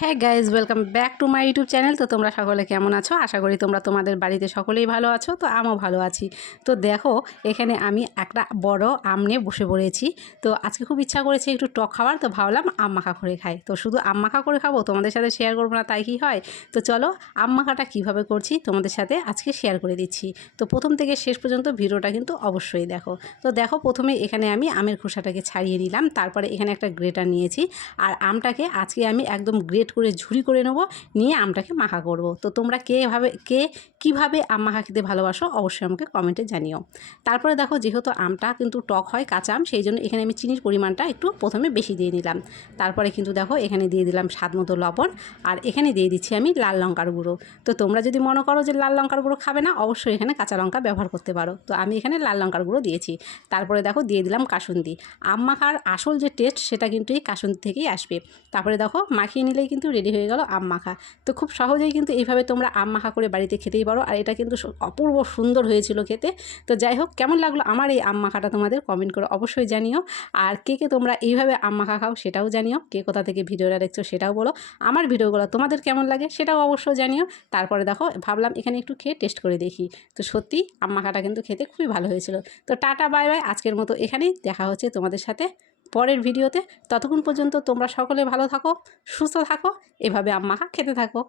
হ্যাঁ guys, welcome back to my YouTube channel. তো তোমরা সকলে কেমন আছো? আশা করি তোমরা তোমাদের বাড়িতে সকলেই ভালো আছো। তো আমিও ভালো আছি। তো দেখো, এখানে আমি একটা বড় আম নিয়ে বসে পড়েছি। তো আজকে খুব ইচ্ছা করেছে একটু টক খাওয়ার, তো ভাবলাম আম মাখা করে খাই। তো শুধু আম মাখা করে খাবো, তোমাদের সাথে শেয়ার করবো না তাই কি হয়? তো চলো, আম মাখাটা কীভাবে করছি তোমাদের সাথে আজকে শেয়ার করে দিচ্ছি। তো প্রথম থেকে শেষ পর্যন্ত ভিডিওটা কিন্তু অবশ্যই দেখো। তো দেখো, প্রথমে এখানে আমি আমের খোসাটাকে ছাড়িয়ে নিলাম, তারপরে এখানে একটা গ্রেটার নিয়েছি। আর আমটাকে আজকে আমি একদম গ্রেট করে ঝুরি করে নেব, নিয়ে আমটাকে মাখা করব। তো তোমরা কীভাবে আম মাখা খেতে ভালোবাসো অবশ্যই আমাকে কমেন্টে জানিও। তারপরে দেখো, যেহেতু আমটা কিন্তু টক হয়, কাঁচা আম, সেই জন্য এখানে আমি চিনির পরিমাণটা একটু প্রথমে বেশি দিয়ে নিলাম। তারপরে কিন্তু দেখো, এখানে দিয়ে দিলাম স্বাদ মতো লবণ, আর এখানে দিয়ে দিচ্ছি আমি লাল লঙ্কার গুঁড়ো। তো তোমরা যদি মনে করো যে লাল লঙ্কার গুঁড়ো খাবে না, অবশ্যই এখানে কাঁচা লঙ্কা ব্যবহার করতে পারো। তো আমি এখানে লাল লঙ্কার গুঁড়ো দিয়েছি। তারপরে দেখো, দিয়ে দিলাম কাসুন্দি। আম মাখার আসল যে টেস্ট, সেটা কিন্তু এই কাসুন্দি থেকেই আসবে। তারপরে দেখো, মাখিয়ে নিলেই কিন্তু রেডি হয়ে গেল আম মাখা। তো খুব সহজেই কিন্তু এইভাবে তোমরা আম মাখা করে বাড়িতে খেতেই পারো। আর এটা কিন্তু অপূর্ব সুন্দর হয়েছিল খেতে। তো যাই হোক, কেমন লাগলো আমার এই আম মাখাটা তোমাদের কমেন্ট করে অবশ্যই জানিও। আর কে তোমরা এইভাবে আম মাখা খাও সেটাও জানিও। কে কোথা থেকে ভিডিওটা দেখছো সেটাও বলো। আমার ভিডিওগুলো তোমাদের কেমন লাগে সেটাও অবশ্যই জানিও। তারপরে দেখো, ভাবলাম এখানে একটু খেয়ে টেস্ট করে দেখি। তো সত্যি আম মাখাটা কিন্তু খেতে খুবই ভালো হয়েছিল। তো টাটা বাই বাই, আজকের মতো এখানেই দেখা হচ্ছে তোমাদের সাথে পরের ভিডিওতে। ততক্ষণ পর্যন্ত তোমরা সকলে ভালো থাকো, সুস্থ থাকো, এভাবে আম মাখা খেতে থাকো।